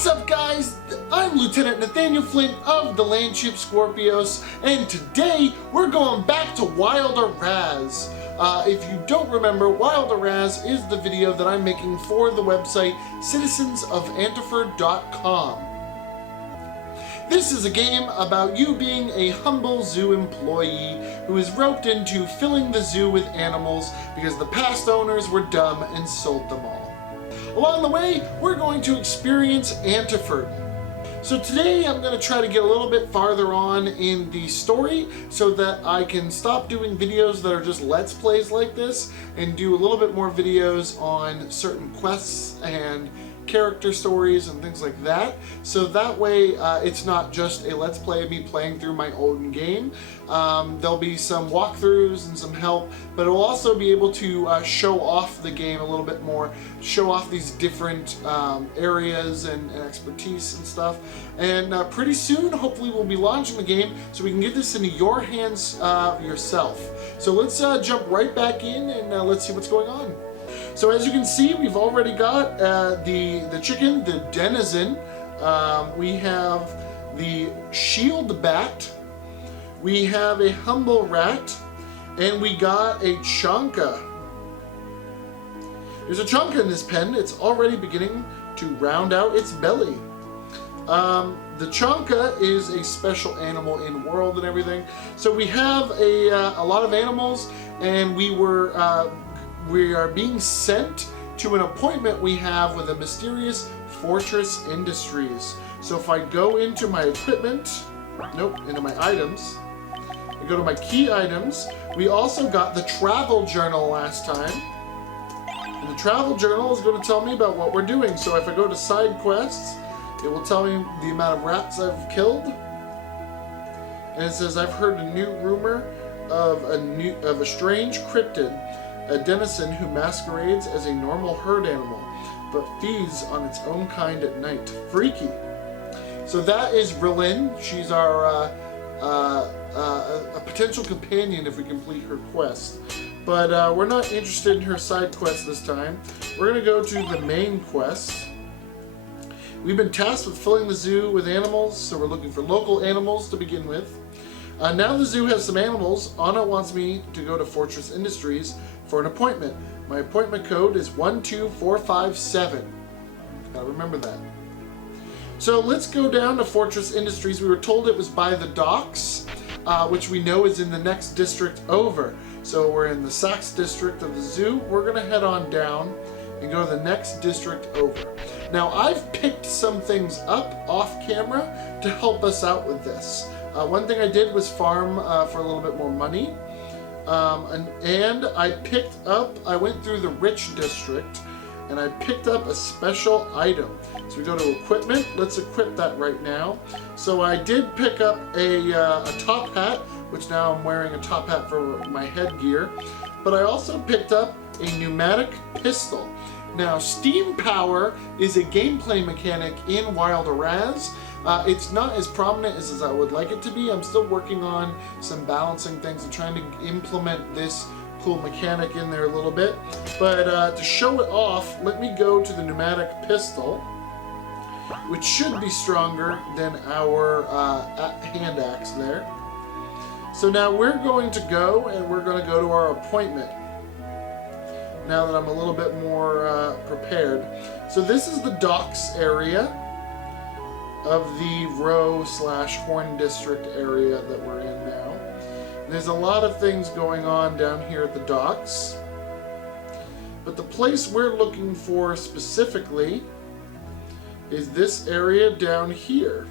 What's up, guys? I'm Lieutenant Nathaniel Flint of the Landship Scorpios, and today we're going back to Wild Araz. If you don't remember, Wild Araz is the video that I'm making for the website citizensofAntiford.com. This is a game about you being a humble zoo employee who is roped into filling the zoo with animals because the past owners were dumb and sold them all. Along the way, we're going to experience Antiford. So today I'm going to try to get a little bit farther on in the story so that I can stop doing videos that are just Let's Plays like this and do a little bit more videos on certain quests and character stories and things like that. So that way it's not just a Let's Play of me playing through my own game. There'll be some walkthroughs and some help, but it'll also be able to show off the game a little bit more, show off these different areas and expertise and stuff. And pretty soon, hopefully, we'll be launching the game so we can get this into your hands yourself. So let's jump right back in and let's see what's going on. So as you can see, we've already got the chicken, the denizen. We have the shield bat. We have a humble rat, and we got a chonka. There's a chonka in this pen. It's already beginning to round out its belly. The chonka is a special animal in world and everything. So we have a lot of animals, and we are being sent to an appointment we have with a mysterious Fortress Industries. So if I go into my equipment, into my items, I go to my key items. We also got the travel journal last time. And the travel journal is going to tell me about what we're doing. So if I go to side quests, it will tell me the amount of rats I've killed. And it says, I've heard a new rumor of a strange cryptid, a denizen who masquerades as a normal herd animal, but feeds on its own kind at night. Freaky. So that is Berlin. She's our a potential companion if we complete her quest. But we're not interested in her side quest this time. We're going to go to the main quest. We've been tasked with filling the zoo with animals, so we're looking for local animals to begin with. Now the zoo has some animals. Anna wants me to go to Fortress Industries for an appointment. My appointment code is 12457. Gotta remember that. So let's go down to Fortress Industries. We were told it was by the docks, which we know is in the next district over. So we're in the Sax district of the zoo. We're gonna head on down and go to the next district over. Now I've picked some things up off camera to help us out with this. One thing I did was farm for a little bit more money. And I went through the rich district and I picked up a special item. So we go to equipment. Let's equip that right now. So I did pick up a top hat, which now I'm wearing a top hat for my headgear. But I also picked up a pneumatic pistol. Now, steam power is a gameplay mechanic in Wild Araz. It's not as prominent as I would like it to be. I'm still working on some balancing things and trying to implement this cool mechanic in there a little bit. But to show it off, let me go to the pneumatic pistol, which should be stronger than our hand axe there. So now we're going to go to our appointment. Now that I'm a little bit more prepared. So this is the docks area of the Row/Horn District area that we're in now. There's a lot of things going on down here at the docks. But the place we're looking for specifically is this area down here.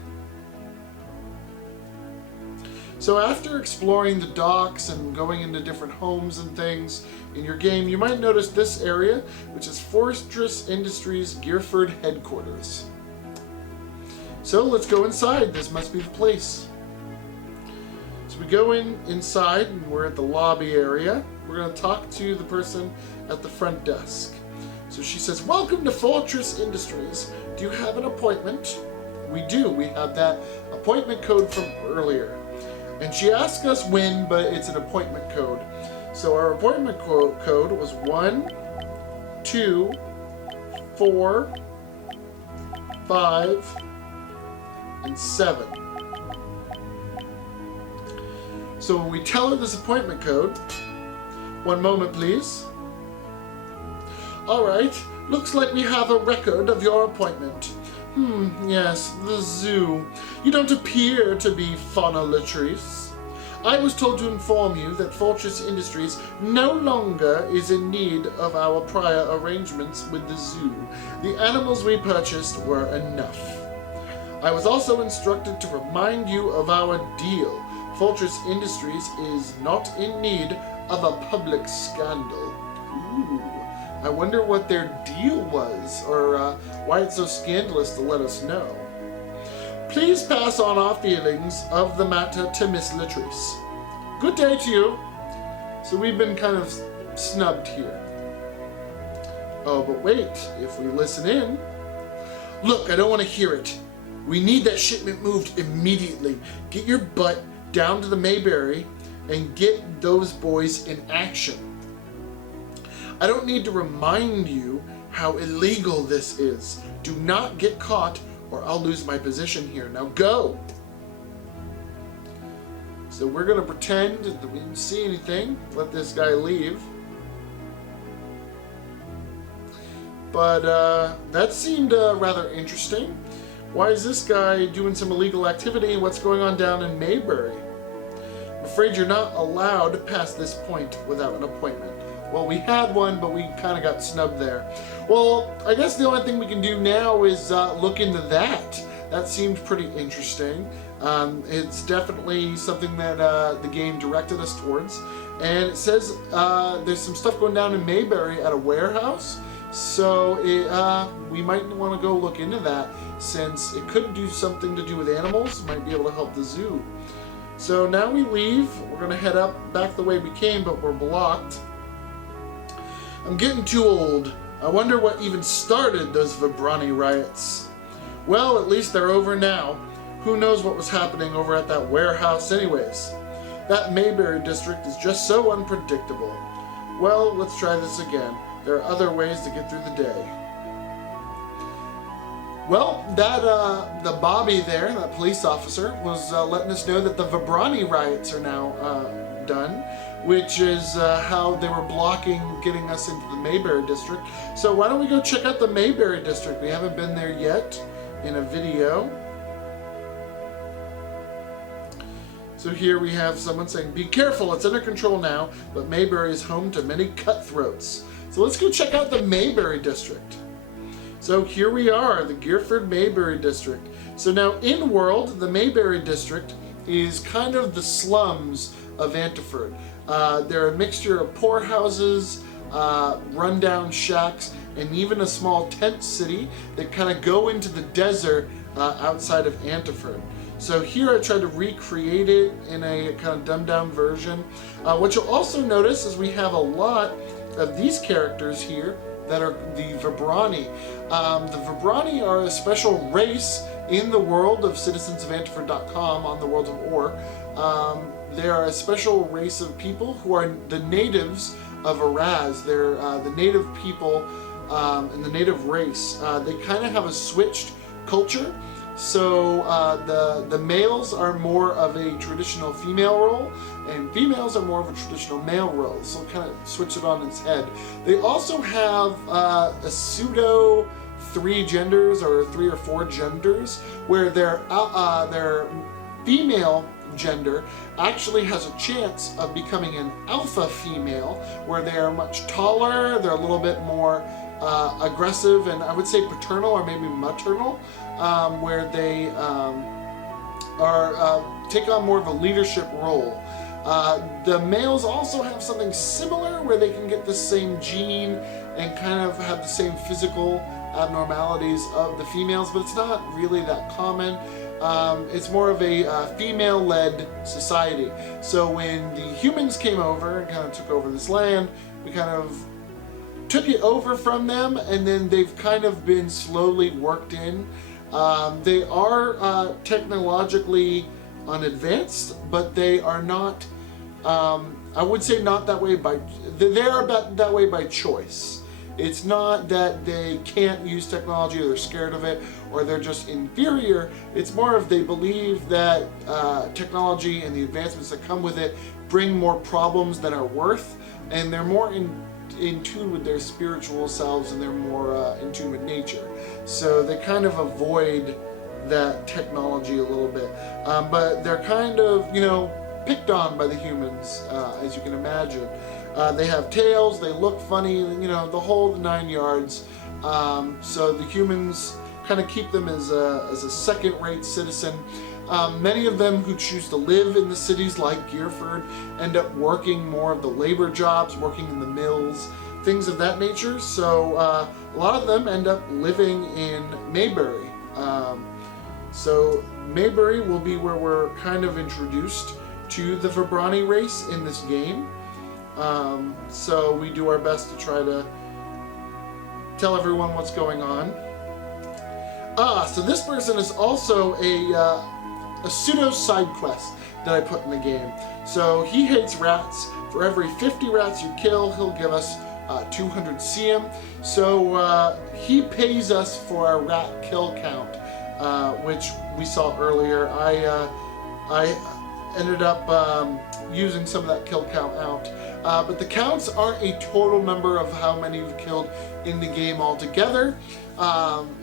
So after exploring the docks and going into different homes and things in your game, you might notice this area, which is Fortress Industries Gearford headquarters. So let's go inside. This must be the place. So we go inside and we're at the lobby area. We're going to talk to the person at the front desk. So she says, "Welcome to Fortress Industries. Do you have an appointment?" We do. We have that appointment code from earlier. And she asked us when, but it's an appointment code. So our appointment code was 1, 2, 4, 5, and 7. So when we tell her this appointment code, one moment please. Alright, looks like we have a record of your appointment. Yes, the zoo. You don't appear to be fauna Latrice. I was told to inform you that Fortress Industries no longer is in need of our prior arrangements with the zoo. The animals we purchased were enough. I was also instructed to remind you of our deal. Fortress Industries is not in need of a public scandal. Ooh, I wonder what their deal was, or why it's so scandalous to let us know. Please pass on our feelings of the matter to Miss Latrice. Good day to you. So we've been kind of snubbed here. Oh, but wait, if we listen in... Look, I don't want to hear it. We need that shipment moved immediately. Get your butt down to the Mayberry and get those boys in action. I don't need to remind you how illegal this is. Do not get caught or I'll lose my position here. Now go! So we're going to pretend that we didn't see anything. Let this guy leave. But that seemed rather interesting. Why is this guy doing some illegal activity and what's going on down in Mayberry? I'm afraid you're not allowed past this point without an appointment. Well, we had one, but we kind of got snubbed there. Well, I guess the only thing we can do now is look into that. That seemed pretty interesting. It's definitely something that the game directed us towards. And it says there's some stuff going down in Mayberry at a warehouse. So we might want to go look into that, since it could do something to do with animals. Might be able to help the zoo. So now we leave. We're going to head up back the way we came, but we're blocked. I'm getting too old. I wonder what even started those Vibrani riots. Well, at least they're over now. Who knows what was happening over at that warehouse anyways. That Mayberry District is just so unpredictable. Well, let's try this again. There are other ways to get through the day. Well, the Bobby there, that police officer, was letting us know that the Vibrani riots are now done, which is how they were blocking getting us into the Mayberry District. So why don't we go check out the Mayberry District? We haven't been there yet in a video. So here we have someone saying, be careful, it's under control now, but Mayberry is home to many cutthroats. So let's go check out the Mayberry District. So here we are, the Gearford Mayberry District. So now in world, the Mayberry District is kind of the slums of Antiford. They're a mixture of poor houses, rundown shacks, and even a small tent city that kind of go into the desert outside of Antiford. So here I tried to recreate it in a kind of dumbed down version. What you'll also notice is we have a lot of these characters here that are the Vibrani. The Vibrani are a special race in the world of Citizens of Antiford.com on the World of Ore. They are a special race of people who are the natives of Araz. They're the native people and the native race. They kind of have a switched culture. So the males are more of a traditional female role, and females are more of a traditional male role. So kind of switch it on its head. They also have a pseudo 3 genders or 3 or 4 genders, where their female gender actually has a chance of becoming an alpha female, where they are much taller, they're a little bit more aggressive, and I would say paternal or maybe maternal, where they take on more of a leadership role. The males also have something similar, where they can get the same gene and kind of have the same physical abnormalities of the females, but it's not really that common. It's more of a female-led society. So when the humans came over and kind of took over this land, we kind of took it over from them, and then they've kind of been slowly worked in. They are technologically unadvanced, but they are not, I would say not that way by, they are that way by choice. It's not that they can't use technology or they're scared of it or they're just inferior. It's more of they believe that technology and the advancements that come with it bring more problems than are worth, and they're more in tune with their spiritual selves, and they're more in tune with nature. So they kind of avoid that technology a little bit. But they're kind of, picked on by the humans, as you can imagine. They have tails, they look funny, the whole 9 yards. So the humans kind of keep them as a second-rate citizen. Many of them who choose to live in the cities like Gearford end up working more of the labor jobs, working in the mills, things of that nature. So a lot of them end up living in Mayberry. So Mayberry will be where we're kind of introduced to the Vibrani race in this game. So we do our best to try to tell everyone what's going on. So this person is also a pseudo side quest that I put in the game. So he hates rats. For every 50 rats you kill, he'll give us 200 CM. So he pays us for our rat kill count, which we saw earlier. I ended up using some of that kill count out. But the counts aren't a total number of how many you've killed in the game altogether.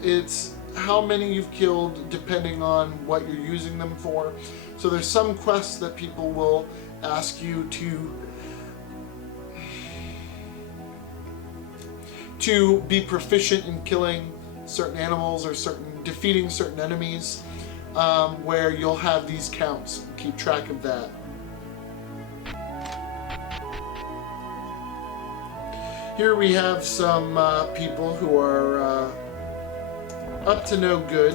It's how many you've killed depending on what you're using them for. So there's some quests that people will ask you to be proficient in killing certain animals or defeating certain enemies, where you'll have these counts. Keep track of that. Here we have some people who are up to no good.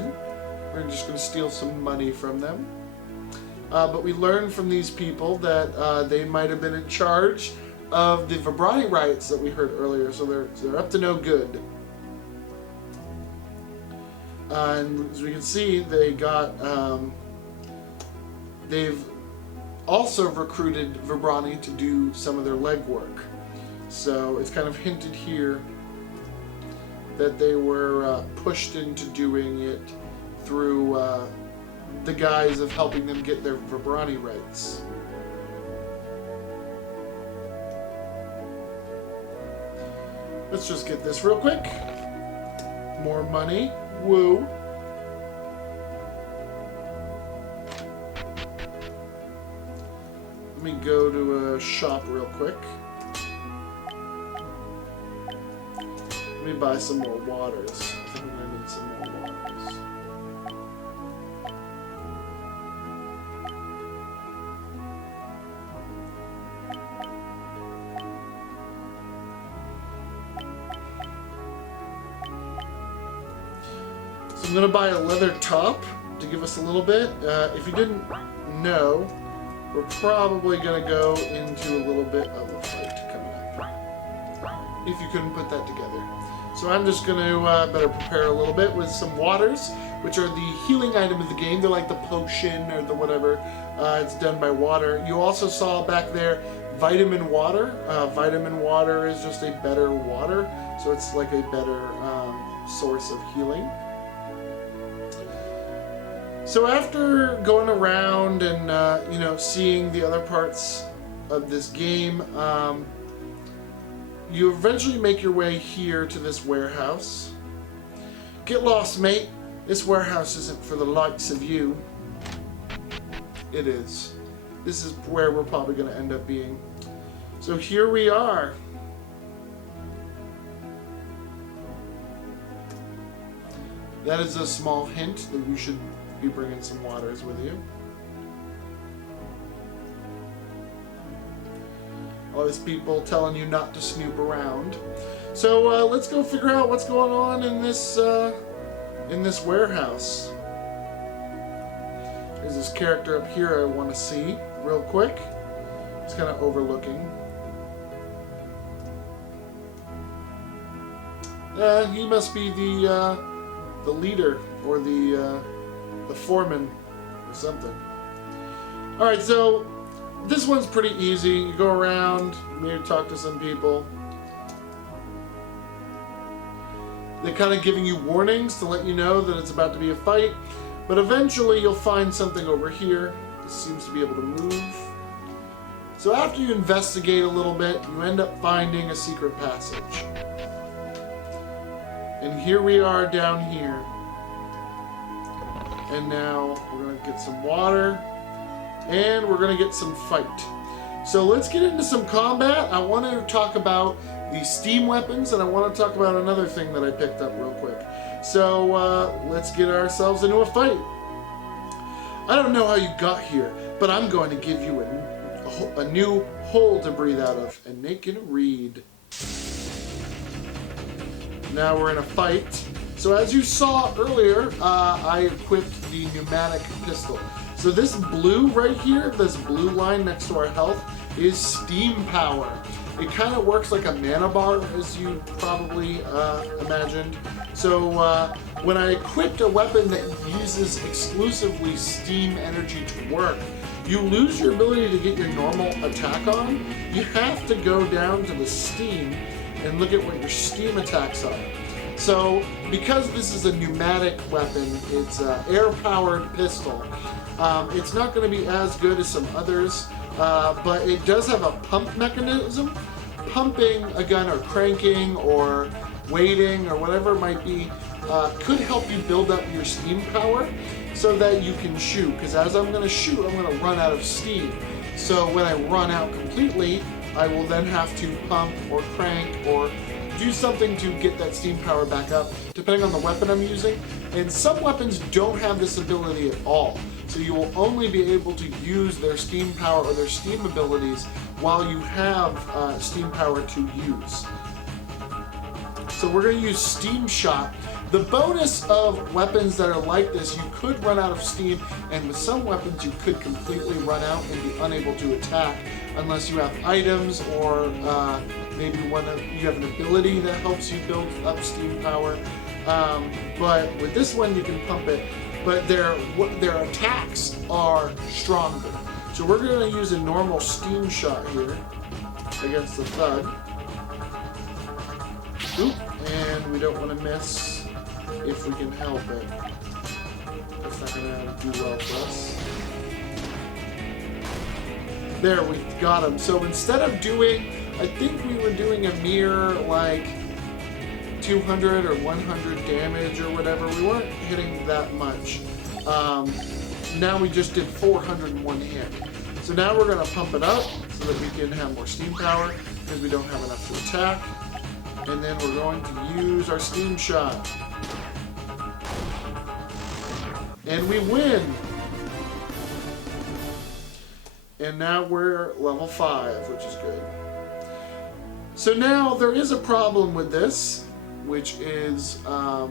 We're just going to steal some money from them. But we learned from these people that they might have been in charge of the Vibrani riots that we heard earlier, so they're up to no good. And as we can see, they've also recruited Vibrani to do some of their legwork. So it's kind of hinted here that they were pushed into doing it through the guise of helping them get their Vibrani rights. Let's just get this real quick. More money. Woo. Let me go to a shop real quick. Let me buy some more waters. I think I'm gonna need some more waters. So I'm gonna buy a leather top to give us a little bit. If you didn't know, we're probably gonna go into a little bit of a fight coming up. If you couldn't put that together. So I'm just going to better prepare a little bit with some waters, which are the healing item of the game. They're like the potion or the whatever. It's done by water. You also saw back there vitamin water. Vitamin water is just a better water, so it's like a better source of healing. So after going around and seeing the other parts of this game, you eventually make your way here to this warehouse. Get lost, mate. This warehouse isn't for the likes of you. It is. This is where we're probably going to end up being. So here we are. That is a small hint that you should be bringing some waters with you. All these people telling you not to snoop around. So let's go figure out what's going on in this warehouse. There's this character up here I want to see real quick. It's kind of overlooking. He must be the leader or the foreman or something. All right, so this one's pretty easy. You go around, maybe talk to some people. They're kind of giving you warnings to let you know that it's about to be a fight. But eventually you'll find something over here. This seems to be able to move. So after you investigate a little bit, you end up finding a secret passage. And here we are down here. And now we're going to get some water. And we're going to get some fight. So let's get into some combat. I want to talk about the steam weapons, and I want to talk about another thing that I picked up real quick. So let's get ourselves into a fight. I don't know how you got here, but I'm going to give you a new hole to breathe out of, and they can read. Now we're in a fight. So as you saw earlier, I equipped the pneumatic pistol. So this blue right here, this blue line next to our health, is steam power. It kind of works like a mana bar, as you probably imagined. So when I equipped a weapon that uses exclusively steam energy to work, you lose your ability to get your normal attack on. You have to go down to the steam and look at what your steam attacks are. So because this is a pneumatic weapon, it's an air-powered pistol. It's not going to be as good as some others, but it does have a pump mechanism. Pumping a gun or cranking or weighting or whatever it might be could help you build up your steam power so that you can shoot. Because as I'm going to shoot, I'm going to run out of steam. So when I run out completely, I will then have to pump or crank or do something to get that steam power back up, depending on the weapon I'm using. And some weapons don't have this ability at all. So you will only be able to use their steam power or their steam abilities while you have steam power to use. So we're going to use Steam Shot. The bonus of weapons that are like this, you could run out of steam, and with some weapons you could completely run out and be unable to attack unless you have items or maybe you have an ability that helps you build up steam power. But with this one you can pump it, but their attacks are stronger. So we're going to use a normal Steam Shot here against the thug. Oop, and we don't want to miss if we can help it. That's not going to do well for us. There, we got him. So instead of doing, I think we were doing a mere like 200 or 100 damage or whatever. We weren't hitting that much. Now we just did 401 hit. So now we're going to pump it up so that we can have more steam power because we don't have enough to attack. And then we're going to use our Steam Shot. And we win! And now we're level 5, which is good. So now there is a problem with this, which is now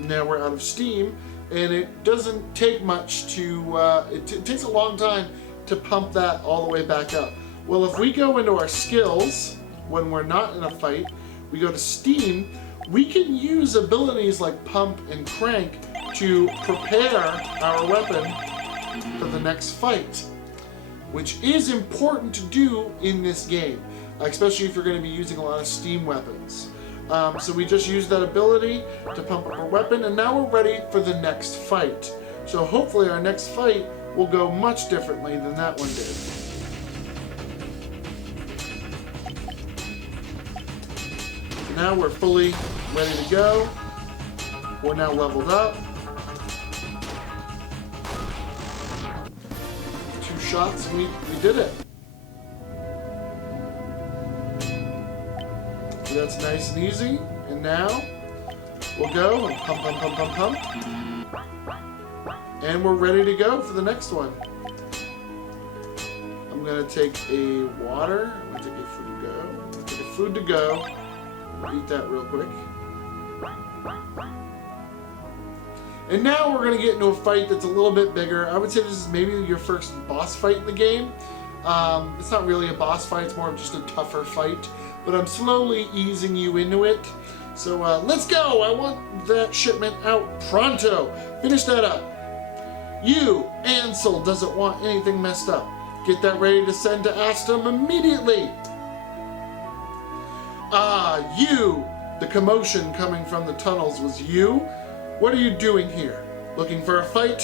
we're out of steam, and it doesn't take much to, it takes a long time to pump that all the way back up. Well, if we go into our skills, when we're not in a fight, we go to Steam, we can use abilities like Pump and Crank to prepare our weapon for the next fight, which is important to do in this game, especially if you're going to be using a lot of steam weapons. So we just use that ability to pump up our weapon, and now we're ready for the next fight. So hopefully our next fight will go much differently than that one did. So now we're fully ready to go. We're now leveled up. 2 shots and we did it. So that's nice and easy. And now we'll go and pump, pump, pump, pump, pump. And we're ready to go for the next one. I'm going to take a water. I'm going to take a food to go. I'm going to take a food to go. Eat that real quick. And now we're going to get into a fight that's a little bit bigger. I would say this is maybe your first boss fight in the game. It's not really a boss fight, it's more of just a tougher fight. But I'm slowly easing you into it. So let's go! I want that shipment out pronto! Finish that up. You, Ansel, doesn't want anything messed up. Get that ready to send to Astum immediately. You, the commotion coming from the tunnels was you? What are you doing here? Looking for a fight?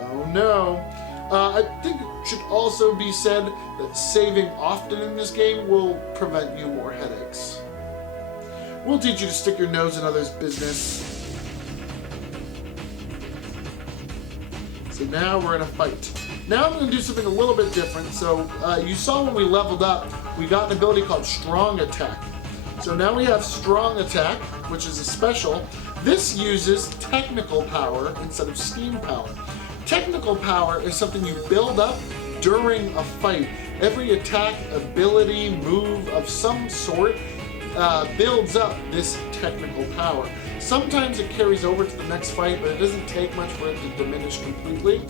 Oh no. I think it should also be said that saving often in this game will prevent you more headaches. We'll teach you to stick your nose in others' business. So now we're in a fight. Now I'm going to do something a little bit different. So you saw when we leveled up, we got an ability called Strong Attack. So now we have Strong Attack, which is a special. This uses technical power instead of steam power. Technical power is something you build up during a fight. Every attack, ability, move of some sort builds up this technical power. Sometimes it carries over to the next fight, but it doesn't take much for it to diminish completely.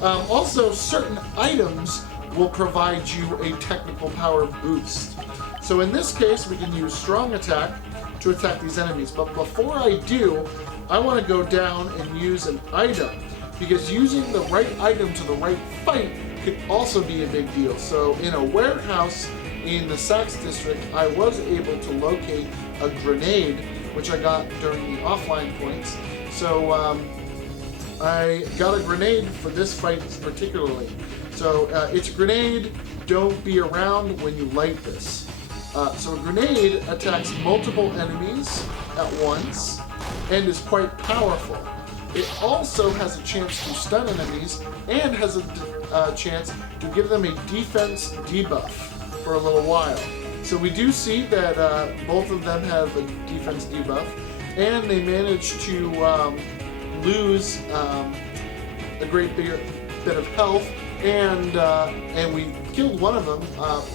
Also, certain items will provide you a technical power boost. So in this case, we can use Strong Attack to attack these enemies. But before I do, I want to go down and use an item, because using the right item to the right fight could also be a big deal. So in a warehouse in the Sax district, I was able to locate a grenade, which I got during the offline points. So I got a grenade for this fight particularly. So it's a grenade, don't be around when you light this. So a grenade attacks multiple enemies at once and is quite powerful. It also has a chance to stun enemies and has a chance to give them a defense debuff for a little while. So we do see that both of them have a defense debuff, and they manage to lose a great bit of health, and we killed one of them,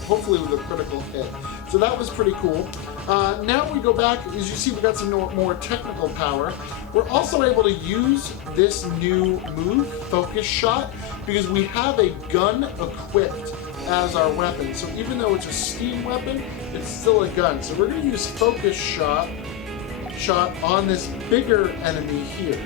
hopefully with a critical hit. So that was pretty cool. Now we go back, as you see, we got some more technical power. We're also able to use this new move, Focus Shot, because we have a gun equipped as our weapon. So even though it's a steam weapon, it's still a gun. So we're going to use Focus Shot on this bigger enemy here.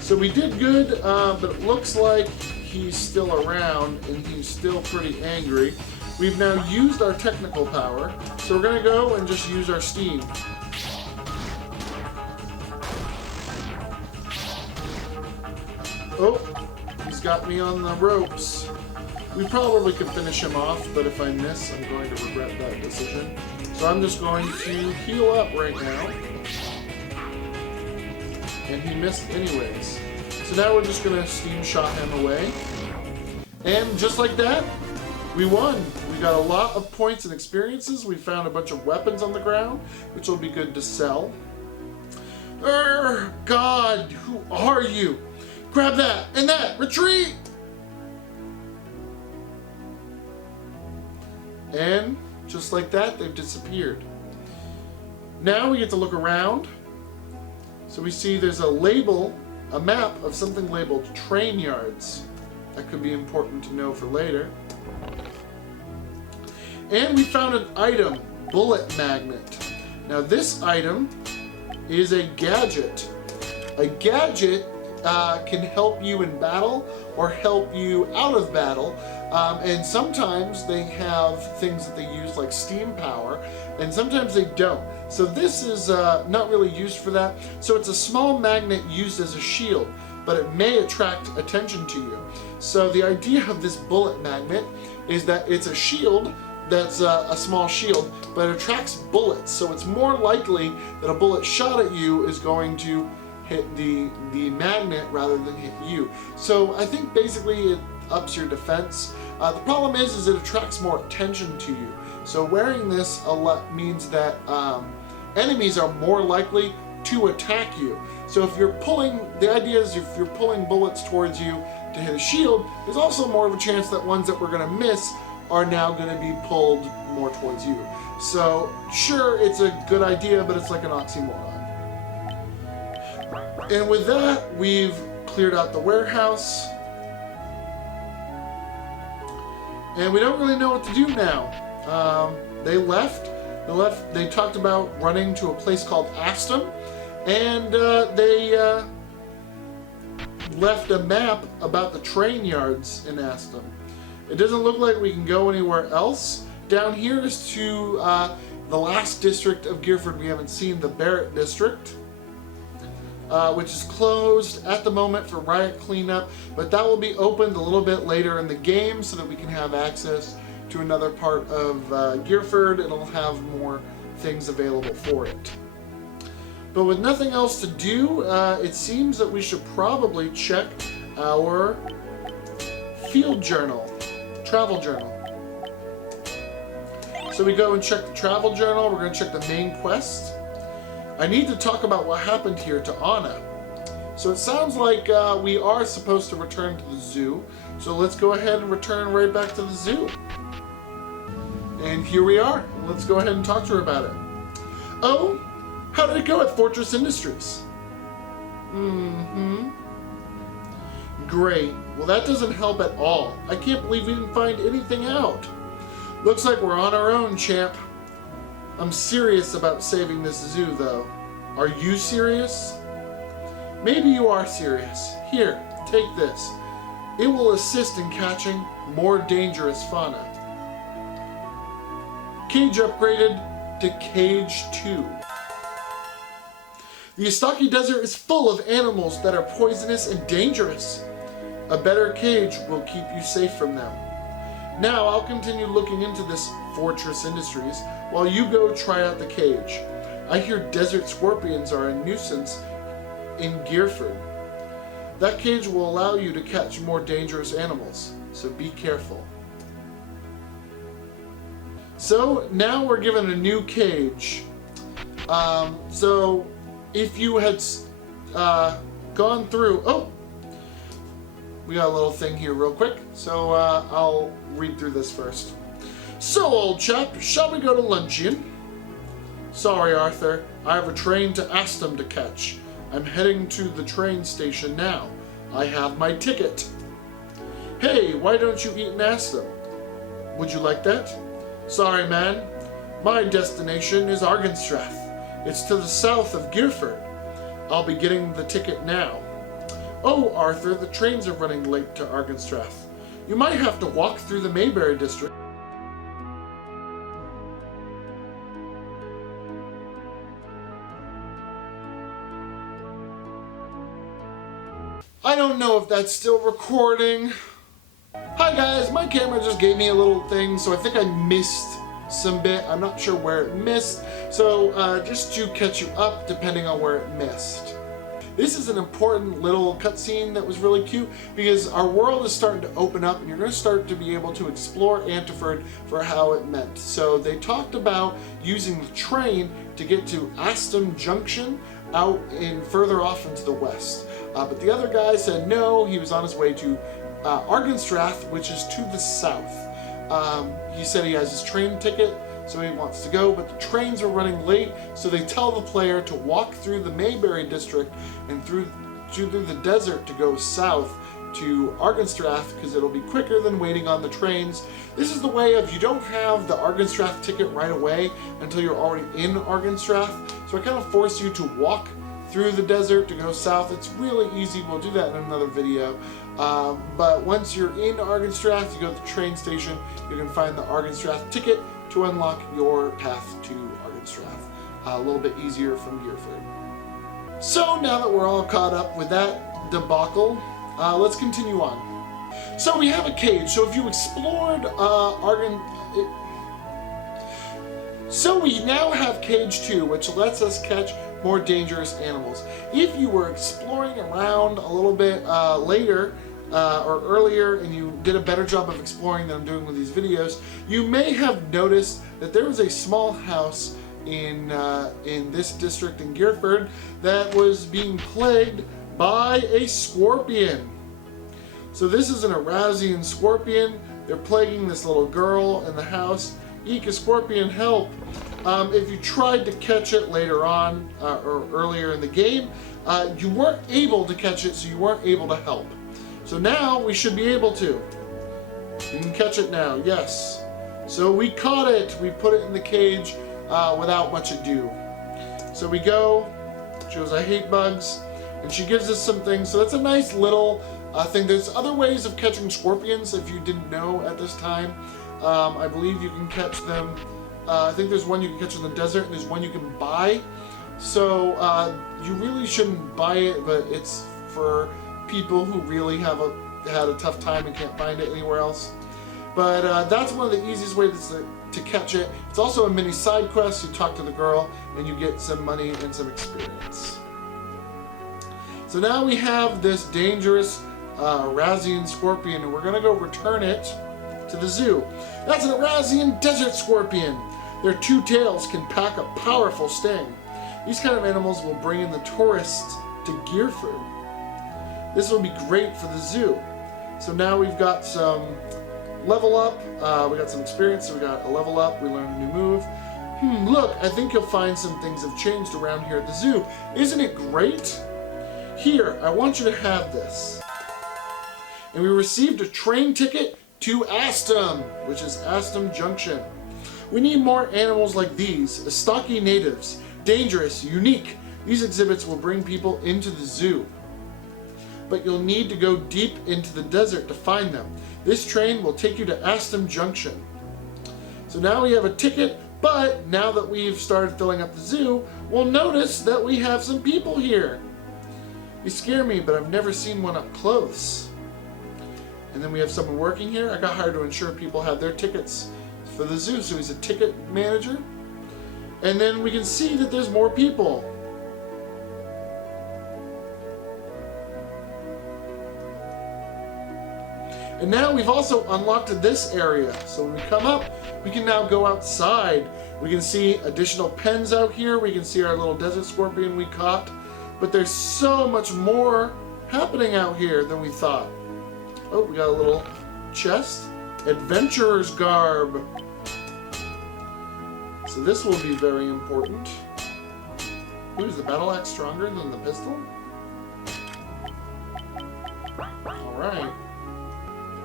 So we did good, but it looks like he's still around and he's still pretty angry. We've now used our technical power, so we're gonna go and just use our steam. Oh, he's got me on the ropes. We probably could finish him off, but if I miss, I'm going to regret that decision. So I'm just going to heal up right now. And he missed anyways. So now we're just gonna steam shot him away. And just like that, we won. We got a lot of points and experiences. We found a bunch of weapons on the ground, which will be good to sell. God, who are you? Grab that and that, retreat! And just like that, they've disappeared. Now we get to look around. So we see there's a label, a map of something labeled train yards. That could be important to know for later. And we found an item, bullet magnet. Now this item is a gadget. A gadget can help you in battle or help you out of battle. And sometimes they have things that they use like steam power, and sometimes they don't. So this is not really used for that. So it's a small magnet used as a shield, but it may attract attention to you. So the idea of this bullet magnet is that it's a shield that's a small shield, but it attracts bullets. So it's more likely that a bullet shot at you is going to hit the magnet rather than hit you. So I think basically it ups your defense. The problem is it attracts more attention to you. So wearing this means that enemies are more likely to attack you. So if you're pulling, the idea is if you're pulling bullets towards you to hit a shield, there's also more of a chance that ones that we're gonna miss are now gonna be pulled more towards you. So sure, it's a good idea, but it's like an oxymoron. And with that, we've cleared out the warehouse. And we don't really know what to do now. They left. They talked about running to a place called Aston, and they left a map about the train yards in Aston. It doesn't look like we can go anywhere else. Down here is to the last district of Antiford. We haven't seen the Barrett district, which is closed at the moment for riot cleanup, but that will be opened a little bit later in the game so that we can have access to another part of Antiford, and it'll have more things available for it. But with nothing else to do, it seems that we should probably check our field journal, travel journal. So we go and check the travel journal. We're going to check the main quest. I need to talk about what happened here to Anna. So it sounds like we are supposed to return to the zoo. So let's go ahead and return right back to the zoo. And here we are. Let's go ahead and talk to her about it. Oh, how did it go at Fortress Industries? Great. Well, that doesn't help at all. I can't believe we didn't find anything out. Looks like we're on our own, champ. I'm serious about saving this zoo, though. Are you serious? Maybe you are serious. Here, take this. It will assist in catching more dangerous fauna. Cage upgraded to Cage 2. The Istaki Desert is full of animals that are poisonous and dangerous. A better cage will keep you safe from them. Now I'll continue looking into this Fortress Industries while you go try out the cage. I hear desert scorpions are a nuisance in Antiford. That cage will allow you to catch more dangerous animals, so be careful. So now we're given a new cage. So if you had gone through, we got a little thing here real quick, so I'll read through this first. So, old chap, shall we go to luncheon? Sorry, Arthur, I have a train to Aston to catch. I'm heading to the train station now. I have my ticket. Hey, why don't you eat in Aston? Would you like that? Sorry, man. My destination is Argenstrath. It's to the south of Antiford. I'll be getting the ticket now. Oh, Arthur, the trains are running late to Argenstrath. You might have to walk through the Mayberry District. I don't know if that's still recording. Hi guys, my camera just gave me a little thing, so I think I missed some bit. I'm not sure where it missed, so just to catch you up depending on where it missed. This is an important little cutscene that was really cute because our world is starting to open up and you're going to start to be able to explore Antiford for how it meant. So they talked about using the train to get to Aston Junction out in further off into the west. But the other guy said no, he was on his way to Argenstrath, which is to the south. He said he has his train ticket, so he wants to go, but the trains are running late, so they tell the player to walk through the Mayberry District and through the desert to go south to Argenstrath, because it'll be quicker than waiting on the trains. This is the way of, you don't have the Argenstrath ticket right away until you're already in Argenstrath, so I kind of force you to walk through the desert to go south. It's really easy. We'll do that in another video. But once you're in Argenstrath, you go to the train station, you can find the Argenstrath ticket to unlock your path to Argenstrath. A little bit easier from Antiford. So now that we're all caught up with that debacle, let's continue on. So we have a cage. So if you explored So we now have Cage 2, which lets us catch more dangerous animals. If you were exploring around a little bit later or earlier and you did a better job of exploring than I'm doing with these videos, you may have noticed that there was a small house in this district in Antiford that was being plagued by a scorpion. So this is an Arazian scorpion. They're plaguing this little girl in the house. Eek, a scorpion, help! If you tried to catch it later on or earlier in the game, you weren't able to catch it, so you weren't able to help. So now we should be able to. You can catch it now, yes. So we caught it. We put it in the cage without much ado. So we go. She goes, I hate bugs. And she gives us some things. So that's a nice little thing. There's other ways of catching scorpions if you didn't know at this time. I believe you can catch them. I think there's one you can catch in the desert, and there's one you can buy. So you really shouldn't buy it, but it's for people who really have had a tough time and can't find it anywhere else. But that's one of the easiest ways to catch it. It's also a mini side quest. You talk to the girl and you get some money and some experience. So now we have this dangerous Arazian scorpion, and we're going to go return it to the zoo. That's an Arazian desert scorpion. Their two tails can pack a powerful sting. These kind of animals will bring in the tourists to Gearford. This will be great for the zoo. So now we've got some level up, we got some experience, so we got a level up, we learned a new move. Look, I think you'll find some things have changed around here at the zoo. Isn't it great? Here, I want you to have this. And we received a train ticket to Aston, which is Aston Junction. We need more animals like these, stocky natives, dangerous, unique. These exhibits will bring people into the zoo. But you'll need to go deep into the desert to find them. This train will take you to Aston Junction. So now we have a ticket, but now that we've started filling up the zoo, we'll notice that we have some people here. You scare me, but I've never seen one up close. And then we have someone working here. I got hired to ensure people have their tickets for the zoo, so he's a ticket manager. And then we can see that there's more people. And now we've also unlocked this area. So when we come up, we can now go outside. We can see additional pens out here. We can see our little desert scorpion we caught. But there's so much more happening out here than we thought. Oh, we got a little chest. Adventurer's garb. So this will be very important. Ooh, is the battle axe stronger than the pistol? Alright.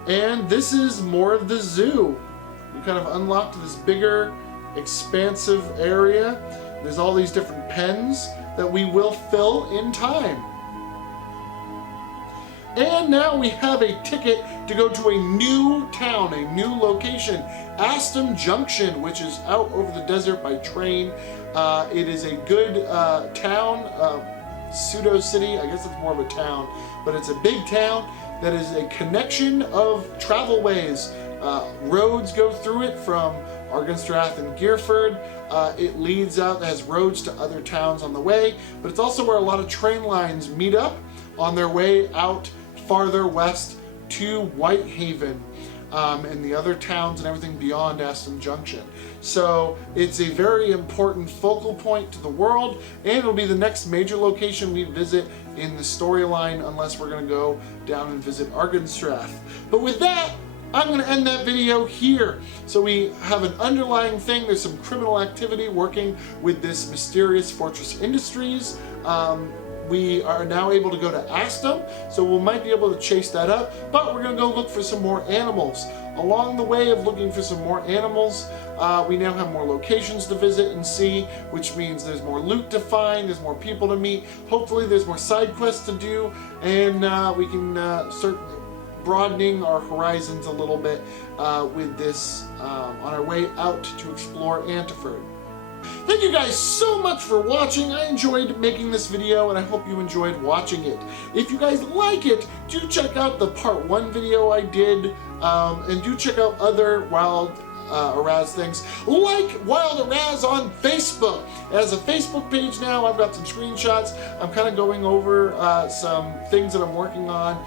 And this is more of the zoo. We kind of unlocked this bigger, expansive area. There's all these different pens that we will fill in time. And now we have a ticket to go to a new town, a new location, Aston Junction, which is out over the desert by train. It is a good town, pseudo-city. I guess it's more of a town, but it's a big town that is a connection of travelways. Roads go through it from Argenstrath and Gearford. It leads out, it has roads to other towns on the way, but it's also where a lot of train lines meet up on their way out farther west to Whitehaven and the other towns and everything beyond Aston Junction. So it's a very important focal point to the world, and it'll be the next major location we visit in the storyline, unless we're going to go down and visit Argenstrath. But with that, I'm going to end that video here. So we have an underlying thing. There's some criminal activity working with this mysterious Fortress Industries. We are now able to go to Aston, so we might be able to chase that up, but we're going to go look for some more animals. Along the way of looking for some more animals, we now have more locations to visit and see, which means there's more loot to find, there's more people to meet, hopefully there's more side quests to do, and we can start broadening our horizons a little bit with this on our way out to explore Antiford. Thank you guys so much for watching. I enjoyed making this video, and I hope you enjoyed watching it. If you guys like it, do check out the part 1 video I did, and do check out other Wild Araz things, like Wild Araz on Facebook. It has a Facebook page now. I've got some screenshots. I'm kind of going over some things that I'm working on,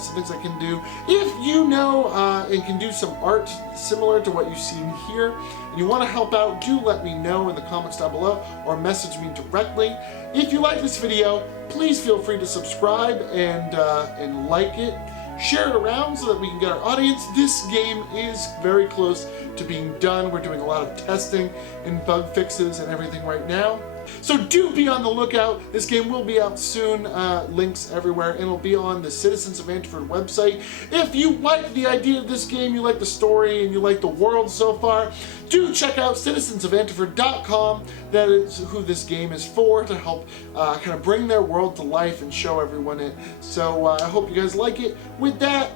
some things I can do. If you know and can do some art similar to what you've seen here, and you want to help out, do let me know in the comments down below or message me directly. If you like this video, please feel free to subscribe and like it. Share it around so that we can get our audience. This game is very close to being done. We're doing a lot of testing and bug fixes and everything right now. So do be on the lookout. This game will be out soon. Links everywhere, and it'll be on the Citizens of Antiford website. If you like the idea of this game, you like the story, and you like the world so far, do check out citizensofantiford.com. That is who this game is for, to help kind of bring their world to life and show everyone it. So I hope you guys like it. With that,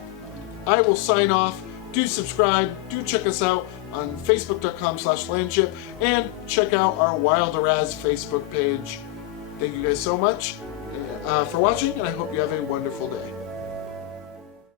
I will sign off. Do subscribe. Do check us out on facebook.com/landship, and check out our Wild Araz Facebook page. Thank you guys so much for watching, and I hope you have a wonderful day.